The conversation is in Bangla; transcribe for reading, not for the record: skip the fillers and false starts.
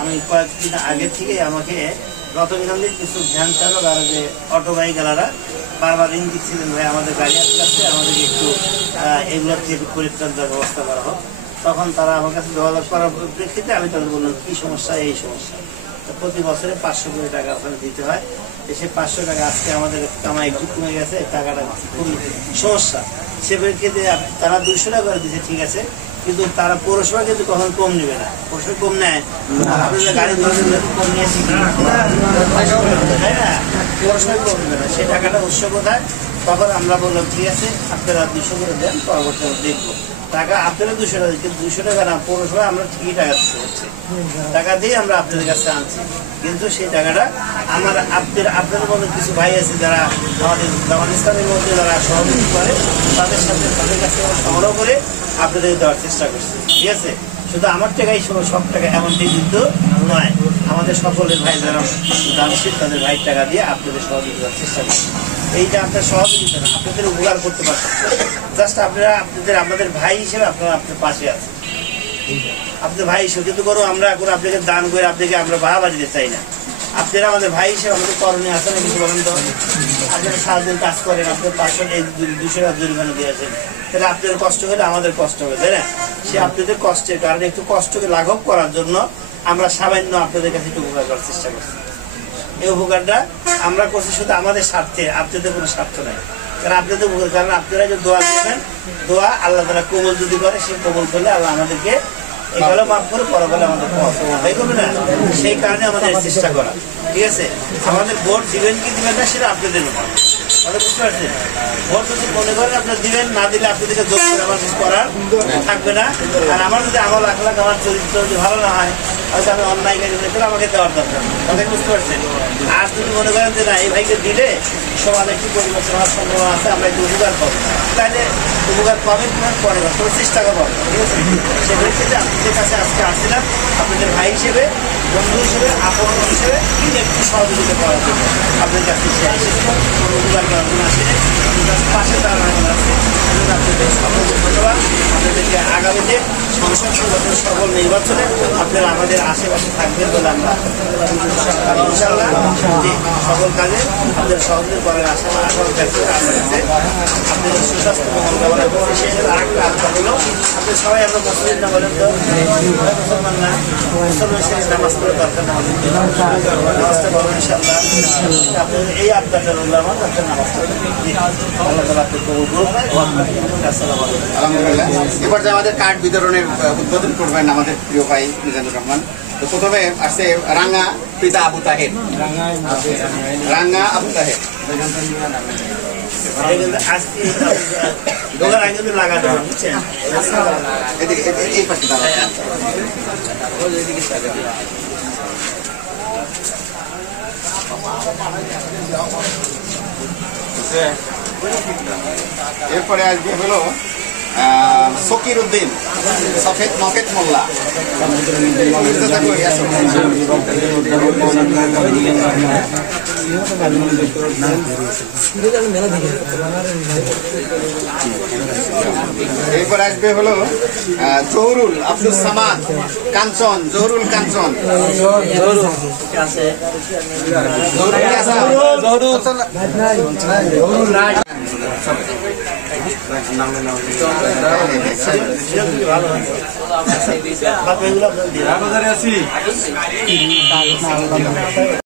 আমি কয়েকদিন আগে থেকে আমাকে রতনগঞ্জের কিছু ভ্যান চালক আর যে অটো বাইকাররা বারবার রিং দিচ্ছিলেন, ভাই আমাদের গাড়ি আসতে আমাদেরকে একটু এগুলোর থেকে পরিত্রাণ দেওয়ার ব্যবস্থা করা হোক। তখন তারা আমার কাছে যোগাযোগ করার প্রেক্ষিতে আমি তাদের বললাম কী সমস্যা, এই সমস্যা। প্রতি বছরে 500 কোটি টাকা ওখানে দিতে হয়। সে 500 টাকা আজকে আমাদের কামাই একটু কমে গেছে, টাকাটা খুবই সমস্যা। সে প্রেক্ষিতে তারা 200 টাকা করে দিচ্ছে, ঠিক আছে, কিন্তু তারা পৌরসভা কিন্তু কখন কম নেবে না। পৌরসভা কম নেয়, আপনাদের গাড়ি কম নিয়েছি, তাই না? পৌরসভায় কম নেবে না, সেই টাকাটা উৎস কোথায়? তখন আমরা বললাম ঠিক আছে, আপনারা 200 করে দেন, পরবর্তী দেখবো। টাকা আপনারা 200 টাকা, কিন্তু 200 টাকা না, পৌরসভায় আমরা ঠিকই টাকা দিতে হচ্ছে, টাকা দিয়ে আমরা আপনাদের কাছে আনছি। কিন্তু সেই টাকাটা আমার আপনাদের মধ্যে কিছু ভাই আছে যারা আমাদের জামাত ইসলামের মধ্যে যারা সহযোগী করে, তাদের সাথে তাদের কাছে সংগ্রহ করে আপনাদের দেওয়ার চেষ্টা করছি, ঠিক আছে? শুধু আমার টাকাই সব টাকা এমনটি কিন্তু নয়, আমাদের সকলের ভাই যারা দানশীল তাদের ভাইয়ের টাকা দিয়ে আপনাদের সহযোগিতার চেষ্টা করছি। এইটা আপনার সহযোগিতা না, আপনাদের উপকার করতে পারছেন, জাস্ট আপনারা আমাদের ভাই হিসেবে আপনারা আপনার পাশে আছেন, আপনাদের ভাই হিসেবে। কিন্তু কোনো আমরা এখন আপনাকে দান করে আপনাকে আমরা বাহাবা দিতে চাই না। আপনারা আমাদের ভাই হিসেবে আমাদের করণীয় আছে না কিছু বলেন তো? আপনারা সারাদিন কাজ করেন, আপনার 500 এই 200 টাকা জরিমানা দিয়েছেন, তাহলে আপনাদের কষ্ট হলে আমাদের কষ্ট হবে, তাই না? সে আপনাদের কষ্টের কারণে একটু কষ্টকে লাঘব করার জন্য আমরা সামান্য আপনাদের কাছে একটু উপকার করার চেষ্টা করছি। এই উপকারটা আমরা করছি শুধু আমাদের স্বার্থে, আপনাদের কোনো স্বার্থ নাই। কারণ আপনাদের উপকার, কারণ আপনারা যে দোয়া দেবেন, দোয়া আল্লাহ তারা কবুল যদি করে, সে কবুল করলে আল্লাহ আমাদেরকে এগুলো মাফ করে পরকালে আমাদের তাই করবে না। সেই কারণে আমাদের চেষ্টা করা, ঠিক আছে? আমাদের ভোট দিবেন কি দিবেন না সেটা আপনাদের উপর, বুঝতে পারছেন? ভোট যদি মনে করেন আপনার দিবেন, না দিলে আপনাদেরকে জোর করে আমার কিছু করার থাকবে না। আর আমার যদি আমল আখলাক, আমার চরিত্র যদি ভালো না হয়, হয়তো আমি অন্যায় কাজ করে আমাকে দেওয়ার দরকার, তাদের বুঝতে পারছেন? আর যদি মনে করেন যে না এই ভাইকে দিলে সমাজে একটু পরিবর্তন হওয়ার সম্ভাবনা আছে, আমরা একটু উপকার পাবো, তাহলে উপকার পাবেন কিনা পরে কোনো চেষ্টা করবো, ঠিক আছে? সেগুলোর ক্ষেত্রে আপনাদের কাছে আজকে আসছিলাম আপনাদের ভাই হিসেবে, বন্ধু হিসেবে, আপন হিসেবে একটু সহযোগিতা করার জন্য আপনাদের কাছে কোনো উপকার করার জন্য আসেনি, পাশে দাঁড়ানো আছে। আপনাদের সকল ধন্যবাদ। আপনাদেরকে আগামীতে সংসদ সদস্য সকল নির্বাচনে আপনারা আমাদের আশেপাশে থাকবেন বলে আমরা ইনশাআল্লাহ সকল কাজে আপনাদের সহযোগিতা করার আশা ব্যক্ত আছে। আপনাদের সুস্বাস্থ্য মঙ্গল কামনা করছি। শেষে আরেকটা আশা হলো আপনাদের সবাই আমরা মুসলিম না বলেন তো, মুসলমান না, মুসলমান শেষ নামাজ পড়ে দরকার না হলে নামাজটা করবো ইনশাআল্লাহ। আপনাদের এই আবদারটা রইল আমার, আপনার নামাজটা আল্লাহ তাআলা আপনাকে কবুল করুন। আসসালামু আলাইকুম। আলহামদুলিল্লাহ। এবার যে আমাদের কার্ড বিতরণের উদ্বোধন করবেন আমাদের প্রিয় ভাই মিজানুর রহমান। তো প্রথমে আসছে রাঙ্গা পিতা আবু তাহের, রাঙ্গা আবু তাহের। এরপরে আসবে হলো সকির উদ্দিন সফেদ মফেদ মোল্লা। এরপর আসবে হলো জহুরুল আব্দুল সামাদ কাঞ্চন, জহুরুল কাঞ্চন, ভালো